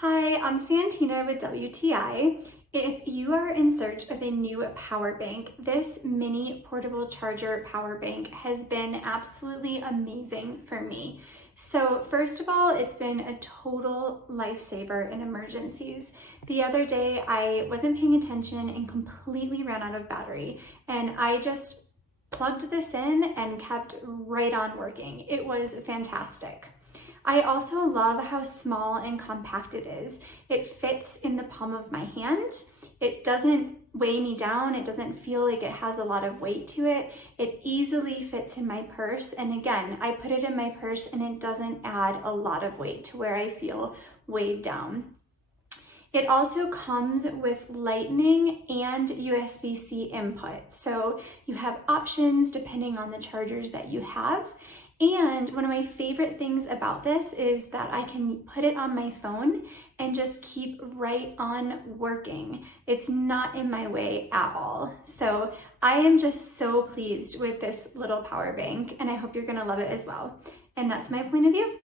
Hi, I'm Santina with WTI. If you are in search of a new power bank, this mini portable charger power bank has been absolutely amazing for me. So first of all, it's been a total lifesaver in emergencies. The other day, I wasn't paying attention and completely ran out of battery, and I just plugged this in and kept right on working. It was fantastic. I also love how small and compact it is. It fits in the palm of my hand. It doesn't weigh me down. It doesn't feel like it has a lot of weight to it. It easily fits in my purse. And again, I put it in my purse and it doesn't add a lot of weight to where I feel weighed down. It also comes with Lightning and USB-C input. So you have options depending on the chargers that you have. And one of my favorite things about this is that I can put it on my phone and just keep right on working. It's not in my way at all. So I am just so pleased with this little power bank, and I hope you're gonna love it as well. And that's my point of view.